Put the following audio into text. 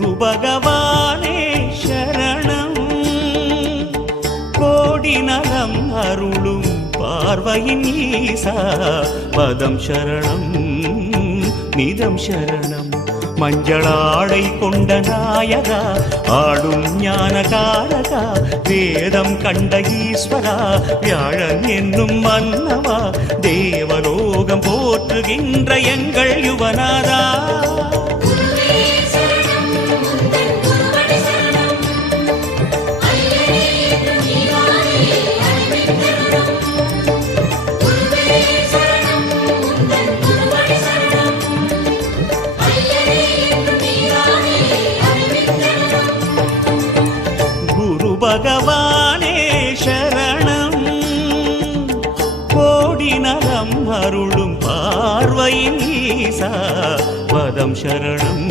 குரு பகவானே சரணம் கோடி நலம் அருளும் பார்வையின் ஈசா பதம் சரணம் நிதம் சரணம் மஞ்சளாடை கொண்ட நாயகா ஆடும் ஞானகாரகா வேதம் கண்ட ஈஸ்வரா வியாழன் என்னும் மன்னவா தேவலோகம் போற்றுகின்ற எங்கள் யுவனாரா பகவானே சரணம் கோடி நலம் அருளும் பார்வையின் ஈசா பதம் சரணம்